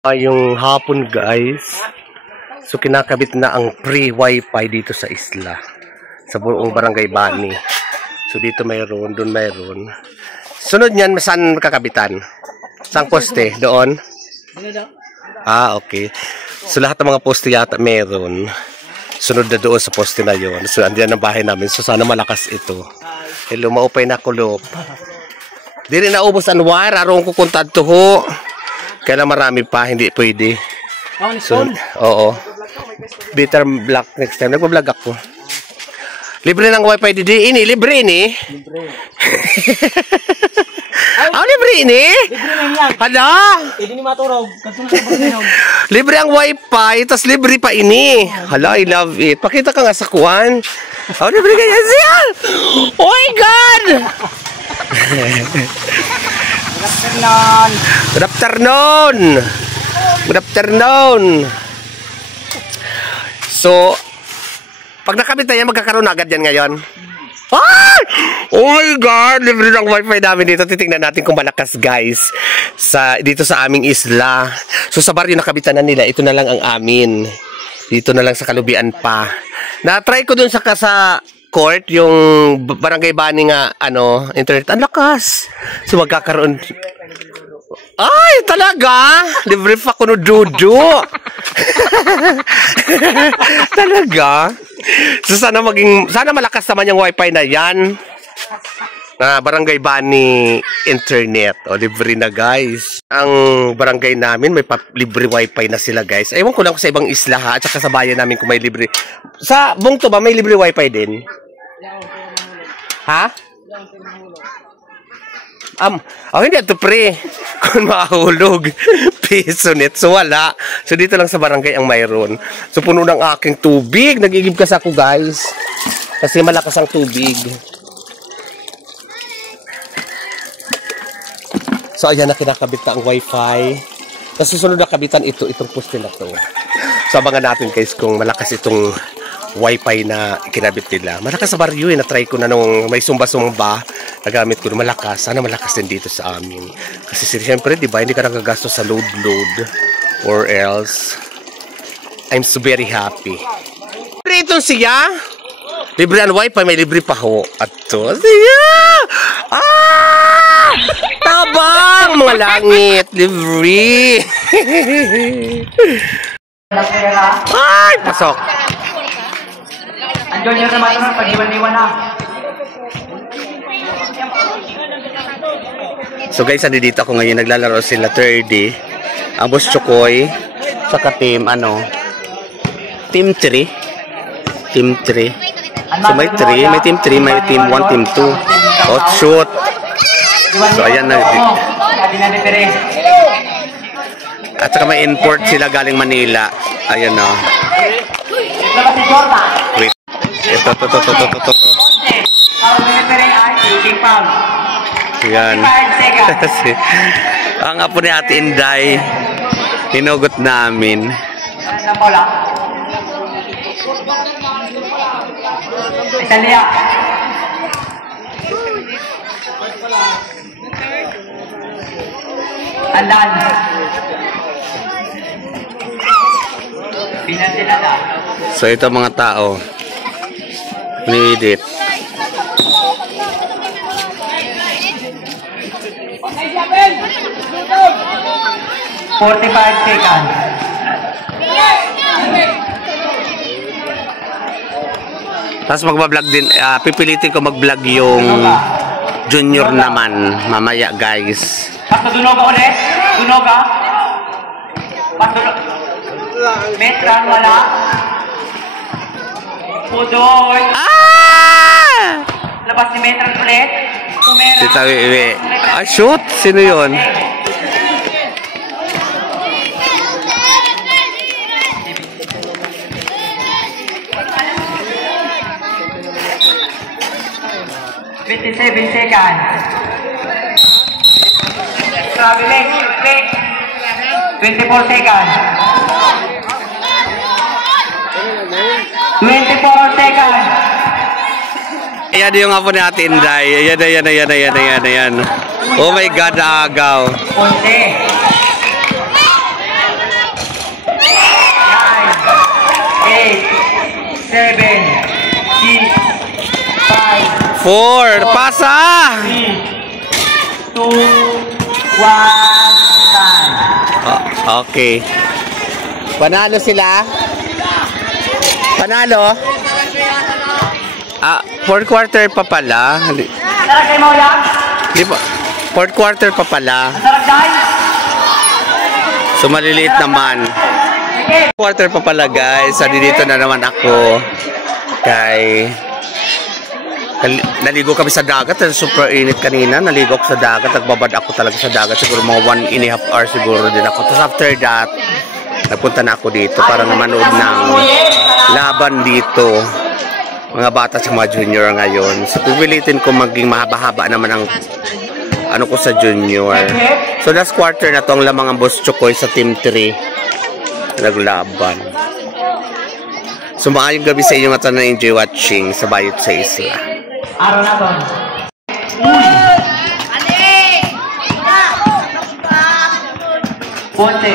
Yung hapon guys, so kinakabit na ang free wifi dito sa isla, sa buong barangay Bani. So dito mayroon, doon mayroon. Sunod niyan, saan kakabitan? Saan poste? Doon? Ah, okay. So lahat ng mga poste yata mayroon. Sunod na doon sa poste na yon. So andiyan ang bahay namin. So sana malakas ito. Hello, maupay na kulop. Di rin naubos ang wire. Arong kukuntad to ho. Kaya marami pa, hindi pwede. So, oo. Bitter black next time. Nagpa-vlog ako. Libre ng wifi didi ini, libre ini. Libre. Libre ini? Libre na yan. Hala? Hindi ni maturog. Libre ang wifi, tas libre pa ini. Hala, I love it. Pakita ka nga sa kuwan. Libre ka yan siya. Oh my God! Good afternoon. Good afternoon. So, pag nakabit na yan, magkakaroon agad yan ngayon. Ah! Oh my God! Libre ng wifi namin dito. Titingnan natin kung malakas guys. Dito sa aming isla. So sa baryo nakabitan na nila. Ito na lang ang amin. Dito na lang sa kalubian pa. Na-try ko dun sa court, yung barangay Bani nga, internet. Ang lakas. So magkakaroon. Ay, talaga? Libre pa ko no dudu. Talaga? So sana malakas naman yung wifi na yan. Barangay Bani internet. Libre na guys. Ang barangay namin may libre wifi na sila guys. Ewan ko lang sa ibang isla ha. At saka sa bayan namin kung may libre. Sa Bungto ba may libre wifi din? Ha? Hindi ito pre. Kung makahulog, piso net. So wala. So dito lang sa barangay ang mayroon. So puno ng aking tubig. Nagigibkas ako guys. Kasi malakas ang tubig. So ayan na kinakabit na ang wifi. Kasi susunod na kabitan itong poste na to. So abangan natin guys kung malakas itong wifi na kinabit nila. Malakas sa baryo na-try ko na nung may sumba-sumba. Nagamit ko na malakas. Sana malakas din dito sa amin. Kasi siyempre, di ba, hindi ka nagagastos sa load or else. I'm so very happy. Libre itong siya. Libre ang wifi, may libre pa ho. At to, siya! Tabang! Mga langit! Libre! Ay! Pasok! Andiyon niya naman ito, pag-iwan-iwan na. So guys, dito ako ngayon. Naglalaro sila 30. Ang Boss Chokoy. Saka team, Team 3. Team 3. So may 3. May team 3, may team 1, team 2. Oh, shoot. So ayan na. At saka may import sila galing Manila. Ayan na. Wait. Ito. Yan. Ang apo ni Ate Inday, hinugot namin. Andan. So ito mga tao. Ni-edit. 45 seconds. Tapos magbablog din. Pipilitin ko mag-vlog yung junior naman. Mamaya guys. Patudunog ulit. Dunog ka. Patudunog. Metran wala. Pudoy. Labas ni Metran ulit. Si Tawiwi. Shoot. Sino yun? Seconds. Traveling, quick. 24 seconds. 24 seconds. Ayan yung apo ni Ate Inday. Ayan. Oh my God, naagaw. 4. Pasa! 3, 2, 1, time. Okay. Panalo sila? Panalo? Fourth quarter pa pala. Sarap kayo mo yan? Di ba? Fourth quarter pa pala. Sarap guys? So maliliit naman. Quarter pa pala guys. So dito na naman ako. Naligo kami sa dagat. Super init kanina. Naligo ako sa dagat. Nagbabad ako talaga sa dagat. Siguro mga 1.5 hours siguro din ako. Tapos after that, nagpunta na ako dito para na manood ng laban dito. Mga bata sa mga junior ngayon. So pipilitin ko maging mahaba-haba naman ang ano ko sa junior. So last quarter na to ang lamang ang Boss Chokoy sa Team 3 naglaban. So maayong gabi sa inyo at na-enjoy watching sa Bayot sa Isla. Araw na to. Ponte.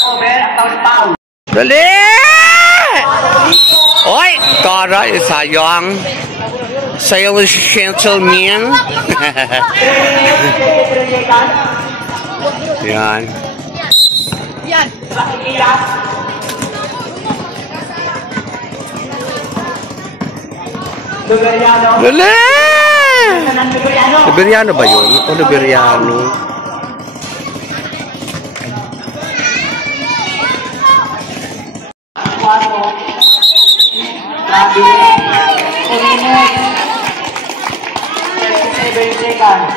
Over, account foul. Dali! Oy! Taray, sayang. Sayang was gentleman. Yan. Lugariano. Dali! Lugariano. Liberiano ba yun? O Liberiano? Grabe. 2 minutes. 37 seconds.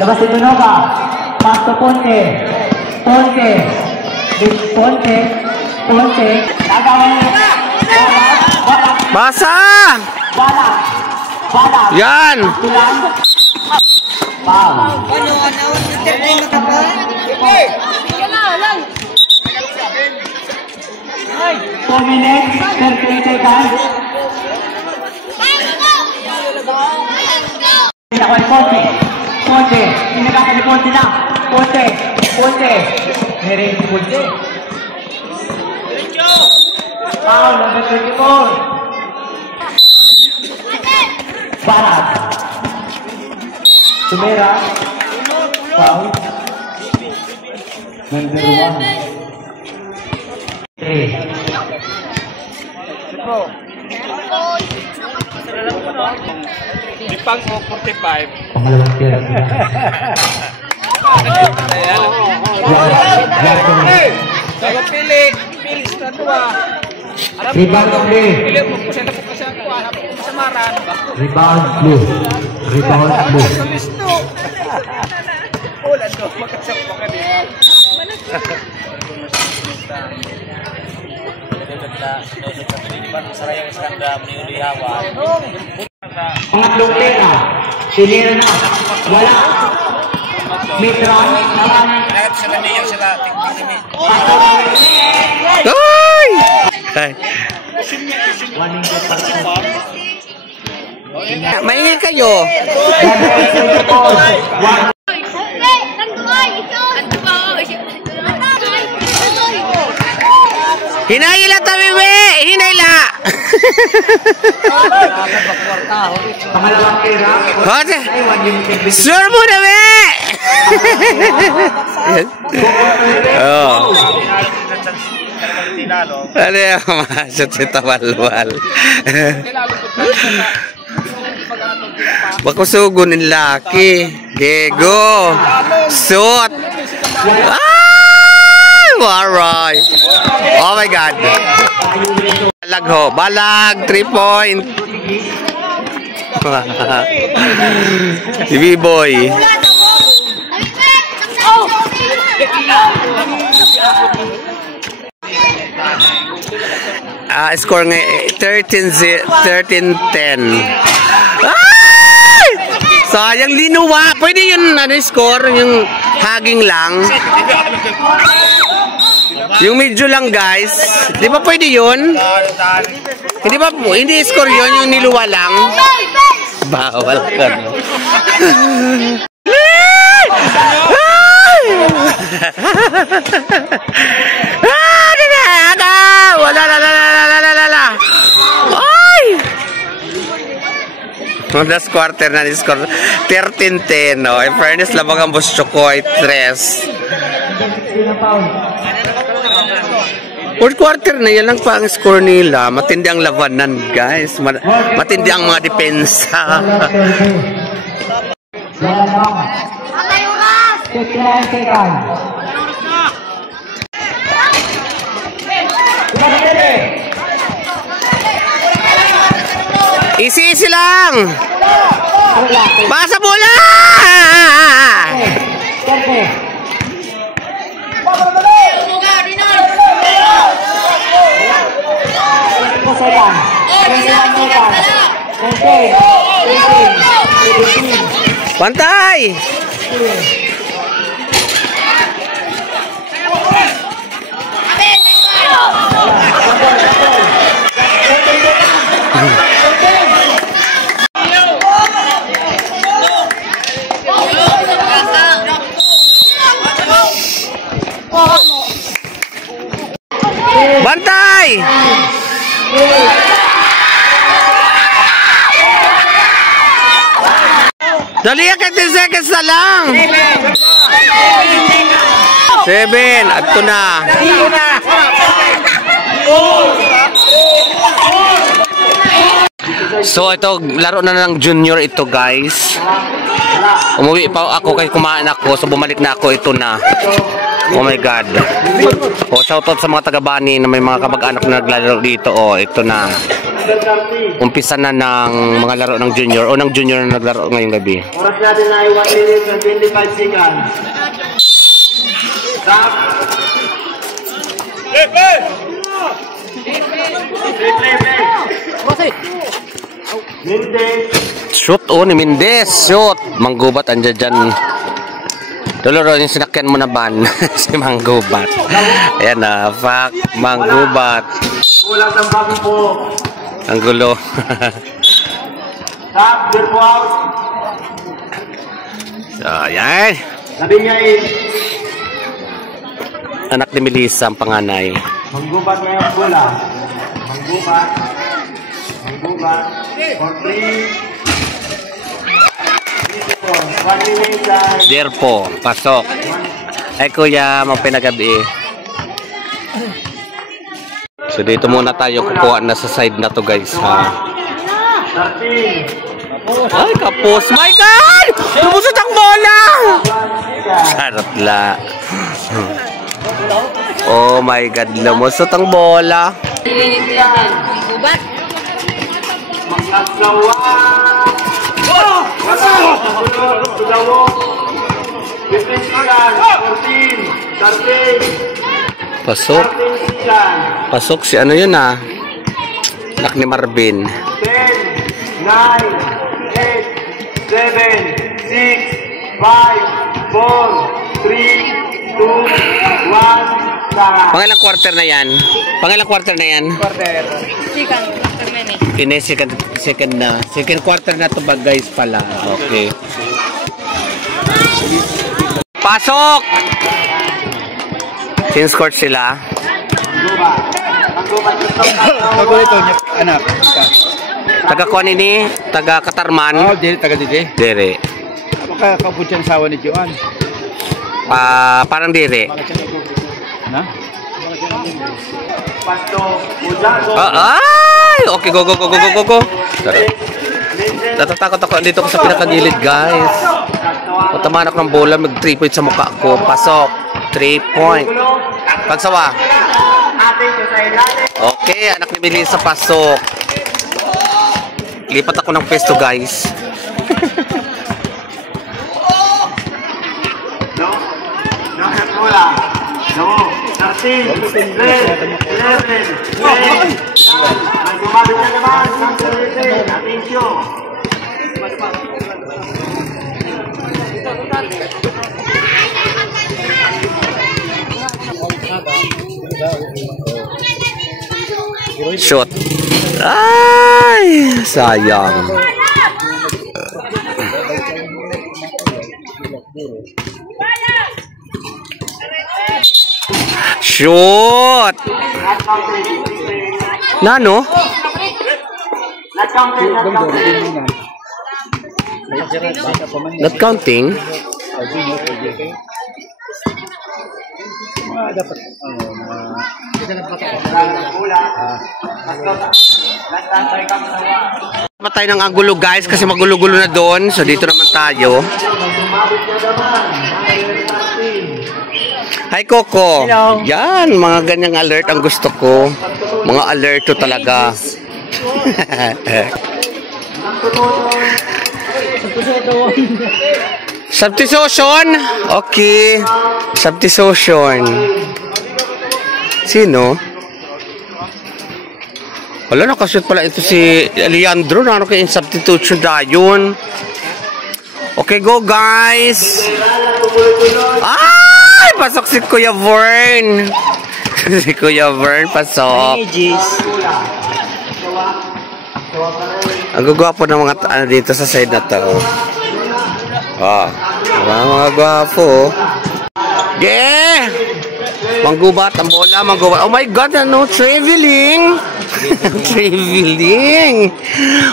Labas ito na ba? Pass to Ponte. Agawan mo. Basa! Bala. Yan! Tulang. Wow. 4 minutes, 38 seconds. Pinakuha ni Ponte. Pinagkaka ni Ponte na. Ponte. Meron si Ponte. Foul, number 34. Barat. Sumera. Foul. Number 1. 3. Dipang mo 45. Pangalawang tira. Kalau pili sa dua. Rebound blue. Pili mo po siya po kasi ako hanap ko sa Maran. Rebound blue. Sa listo. Wala do magkasap pa kanina. Pangatlong pera. Sinira na. Wala. Mitron. Naman. Ay! Ay. Maingay kayo. Hinayla tabiwe! Hinayla! Pangalawang pera. Hote! Sure mo na be! Oh. Ano yung masat si Tawalwal? Bakusugunin laki. Gego. Suot. Alright. Oh my God. Balag ho. Balag. 3 point. Si B-boy. Score nga 13-10. Ay! Sayang linuwa. Pwede yun score yung haging lang. Yung medyo lang guys. Di ba pwede yun? Hindi score yun yung niluwa lang. Bawal ka no. Wala. Segundas quarter na ni-score. 13-10, no? In fairness, labang ang Boss Chokoy, 3. Fourth quarter na yan lang pa ang score nila. Matindi ang labanan, guys. Matindi ang mga depensa. 59 seconds. Easy lang. Basa bola! Pantay! Bantay! Dali ka 10 seconds na lang. 7. Adto na. So ito, laro na ng junior ito, guys. Umuwi pa ako kay kumain ako. So bumalik na ako, ito na. Oh my God. Oh, shoutout sa mga taga-Bani na may mga kamag-anak na naglalaro dito. Oh, ito na. Umpisa na ng mga laro ng junior. O ng junior na naglaro ngayong gabi. Oras natin ay 1 minute and 25 seconds. Stop. Shoot, oh, ni Mendez. Shoot. Manggubat, andyan dyan. Doloro, yung sinakyan mo na ban. Si Manggubat. Ayan na, fuck. Manggubat. Kulang ng bago po. Ang gulo. Stop, good po out. So, ayan. Sabi niya Anak ni Melissa, ang panganay. Manggubat ngayong bola. Manggubat. Manggubat. For 3. There po, pasok. Ay kuya, magpinagabi. So dito muna tayo kukuha na sa side na to, guys, ha. Ay, kapos. My God! Lumusot ang bola! Sarap la. Oh my God, lumusot ang bola. Gubat. Pasok. Pasok si ano yun, ah. Anak ni Marvin. 10, 9, 8, 7, 6, 5, 4, 3, 2, 1, start. Pangalang quarter na yan? Pangalang quarter na yan? Quarter. Sikan. Termini. Kine second na. Second quarter na to ba, guys, pala. Okay. Pasok! Since court sila. Kagulit to niya, anak. Taga kuan ini, taga Katarman. Oh, dili taga dili. Dire. Baka kaputsyan sawa ni Joan. Parang dire. Na? Ay! Okay, go. Natatakot ako dito ko sa pinakagilid, guys. Patamaan ako ng bola, mag 3 points sa mukha ko. Pasok. 3 point. Pagsawa. Okay, anak ni Melissa, pasok. Lipat ako ng pesto, guys. Shot. Ay, sayang. Shoot. Nano? Not counting. Dapat, Patay ng angulo guys kasi magulo-gulo na doon. So dito naman tayo. Hi Coco. Hello. Yan, mga ganyang alert ang gusto ko. Mga alerto talaga. Substitution? Okay. Substitution. Sino? Wala, nakashoot pala ito si Leandro. Ano kayo yung substitution na yun? Okay, go guys! Ay! Pasok si Kuya Vern! Si Kuya Vern, pasok. Ang gagwapo ng mga ano dito sa side na to. Mga gwapo. Yeah! Manggubat ang bola, manggubat. Oh my God, ano? Traveling! Traveling!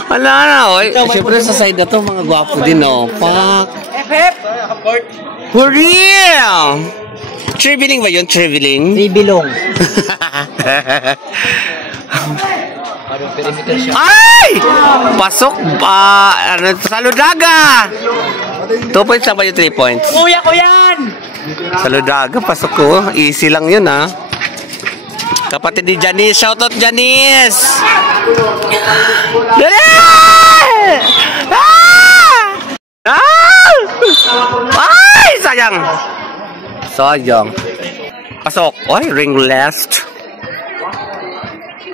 Wala na, oy. Siyempre sa side na to, mga gwapo din, oh. Fuck. For real! Traveling ba yun? Traveling? Bibilong. Ay! Pasok ba? Ano, Saludaga! 2 points lang ba yung 3 points? Kuya ko yan! Saludaga, pasok ko. Easy lang yun, ha? Kapatid ni Janice. Shoutout, Janice! Dali! Ay! Sayang! Sayang. Pasok. Ay, ring last.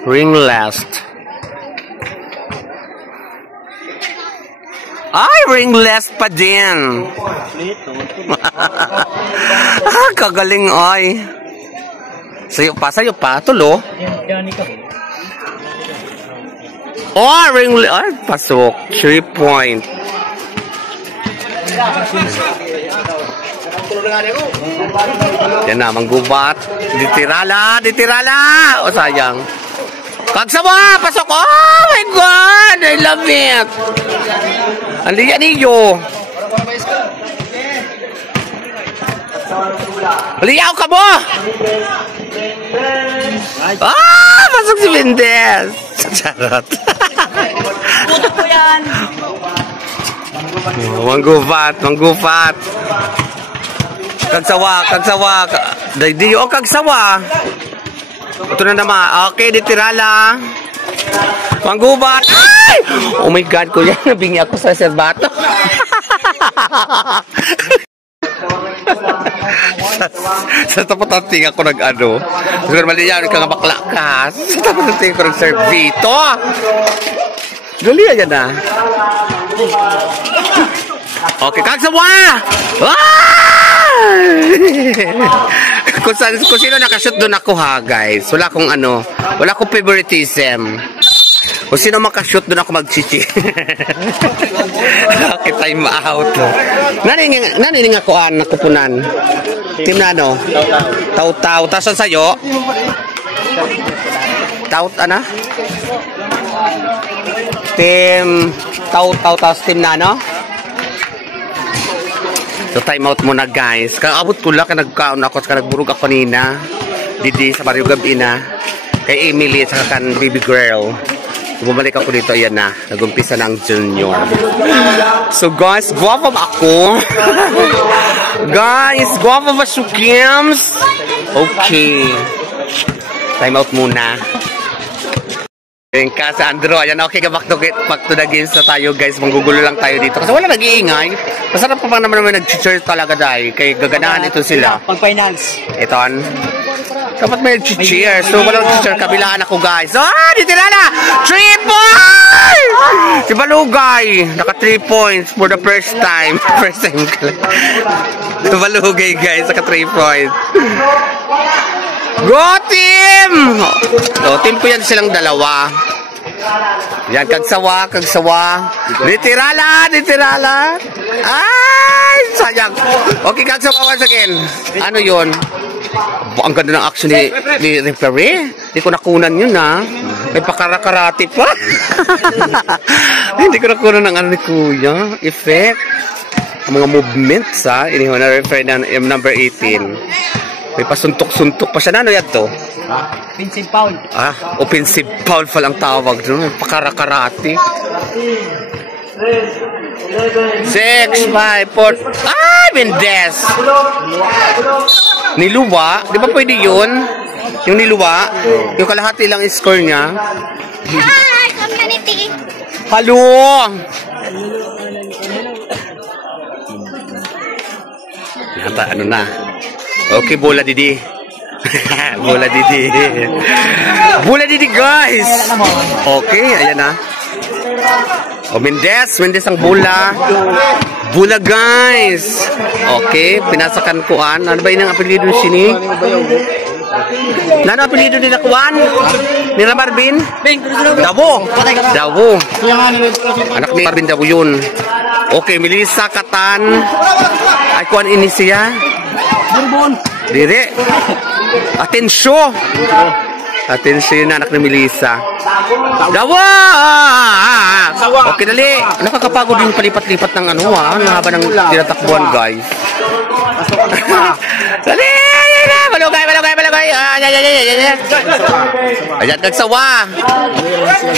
Ring last. Ay, ring last pa din. Kagaling ay. Sayo pa, tulo. Oh, ring last. Ay, pasok. 3 point. Yan na, manggubat. Ditirala. O, sayang. Kagsawa! Pasok! Oh my God! I love it! Aliya niyo! Aliyaw ka mo! Pasok si Mendez! Charot! Puto ko yan! Manggupat! Kagsawa! Di yung kagsawa! Ito na naman. Okay, ditirala. Manggubat. Ay! Oh my God, kuya. Nabingi ako sa serbato. Sa tapat ng tinga ko nag-ano. Siguro mali yan, ka nga bakla ka. Sa tapat ng tinga ko nag-servito. Gali yan na. Okay, kagsawa! Kung sino nakashoot doon ako ha, guys. Wala akong favoritism. Kung sino makashoot doon ako mag-chichi. Okay, time out. Nanining ako nakupunan. Team na ano? Taw-taw. Tasan sa'yo? Ana? Team taw-taw. Tas team na ano? So time out muna guys. Kaabot ko lang, nagkaon ako, nagburog ako kanina. Didi sa Mario Gabi na. Kay Emily at saka kan baby girl. So bumalik ako dito, ayan na. Nagumpisa ng junior. So guys, guwapo ba ako? Guys, guwapo ba si Kims? Okay. Time out muna. Yung ka sa Andro, ayan, okay ka back to the games na tayo guys, manggugulo lang tayo dito kasi wala nag-iingay. Masarap pa naman nag-cheer talaga dahil kay gaganahan ito sila. Pag finals. Iton. Dapat may cheer. So walang cheer, kabilaan ako guys. Dito na! 3 points! Si Balugay, naka 3 points for the first time. First time ka lang. Si Balugay guys, naka 3 points. Go team! So, team ko yan silang dalawa. Yan, kagsawa. Ditirala. Ay, sayang. Okay, kagsawa once again. Ano yun? Ang ganda ng action ni referee. Hindi ko nakunan yun, ha. May pakarakarati pa. Hindi ko nakunan ng ano ni Kuya. Effect. Ang mga movements, ha. Iniho na referee na number 18. May pasuntok-suntok pa siya. Ano yan to? Offensive foul. Offensive foul pa lang tawag doon. Pakarakarati. 6, 5, 4. Mendes! Niluwa? Di ba pwede yun? Yung niluwa? Yung kalahati lang score niya? Hi, community! Halo! Yata, ano na? Okay, bola Didi. Bola Didi. Bola Didi, guys! Okay, ayan na. Mendes ang bola. Bola, guys. Okay, pinasakan kuan. Ano ba yun ang apelido sini? Ano apelido nila kuan? Nila Marvin? Davo. Anak ni Marvin Davo yun. Okay, Melissa Katan. Ay kuan ini siya. Dire. Atensyo. Atensyo na anak ni Melissa. Dawa! Okay, dali. Nakakapagod yung palipat-lipat ng ano, ha? Ang haba ng tinatakbuhan, guys. Dali! Balugay! Ayan, nagsawa.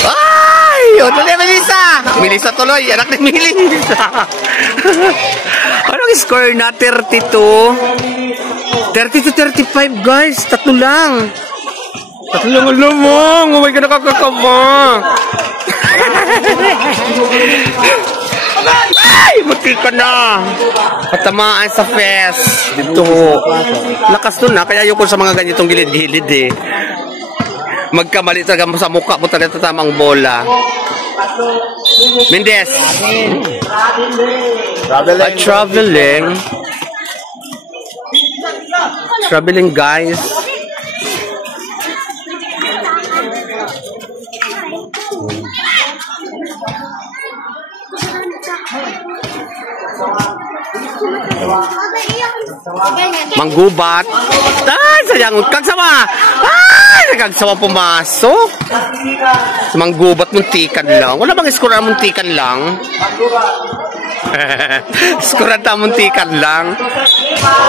Ay! O, dali, Melissa! Melissa tuloy. Anak ni Melissa. Anong score na? 32? 30-35, guys. Tatlo lang. Alam mo, may ka nakakakaba. Ay, buti ka na. Patamaan sa fest. Dito. Lakas doon na, kaya ayoko sa mga ganitong gilid-gilid eh. Magkamali talaga mo sa mukha mo talaga tamang bola. Mendes. Traveling, guys. Manggubat. Ay, sayang. Kagsawa. Ay, nagagsawa pumasok. Manggubat, muntikan lang. Wala bang iskura muntikan lang? Iskura ta muntikan lang.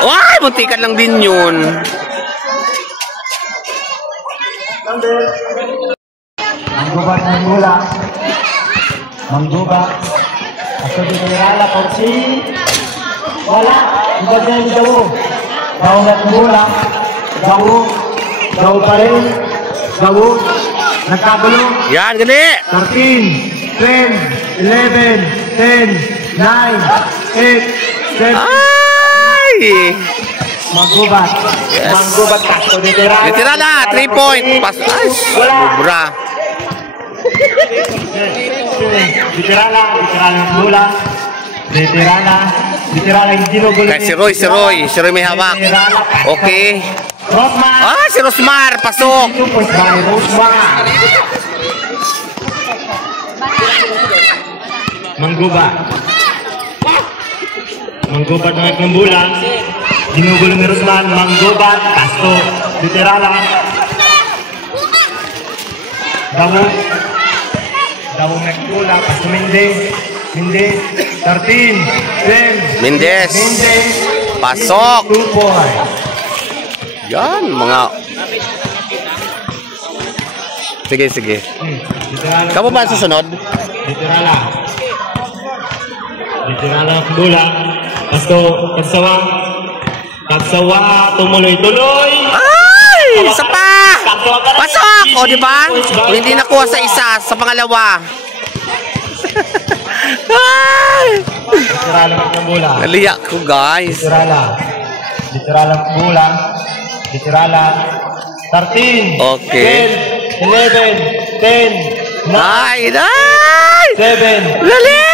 Ay, muntikan lang din yun. Manggubat ng bola. Manggubat. Ato di nilala por si wala. Ibag na yung dawo. Dawo na ng bola. Dawo pa rin. Dawo. Nagkagulo. Yan, gali. 13, 10, 11, 10, 9, 8, 7. Ay! Manggubat. Yes. Manggubat kaso di tirala. Tira na, 3 point. Pas, ay, sobra. Ditirala ng bola. Ditirala yung ginugulo. Kaya si Roy may hawak. Okay. Rosmar. Si Rosmar, pasok. Manggubat ng bola. Ginugulo ni Rosmar. Manggubat. Kasto. Ditirala. Dawo nagbola. Kasto Mendes. 13, 10. Mendes. Pasok. 2 points. Yan, mga... Sige. Kamu ba susunod? Ditirala ang bola. Kagsawa, tumuloy-tuloy. Ay! Isa pa! Pasok! O, diba? O, hindi nakuha sa isa, sa pangalawa. Ay! Ditirala ang bola. Naliyak ko, guys. Ditirala ang bola. Ditirala. 13. Okay. 10, 11, 10, 9, Ay! 7. Lali!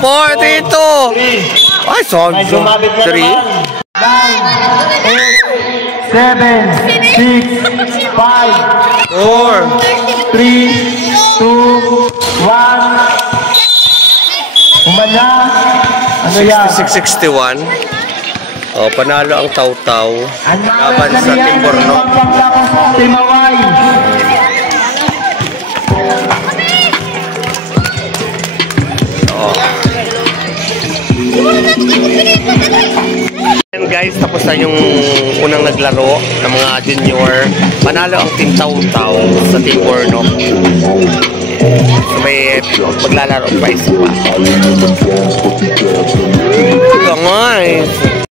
42! 3. Ay, sorry. 3? 9, 8, 7, 6, 5, 4. 3, 2, 1. Umanya. Ano yan? 66-61. Oh, panalo ang Taw-Taw Ang laban sa Timborno. Timaway. Oh. And guys, tapos na yung unang naglaro ng mga junior. Panalo ang Team Taw-Taw sa Timborno. So may maglalaro pa isa pa. Guys!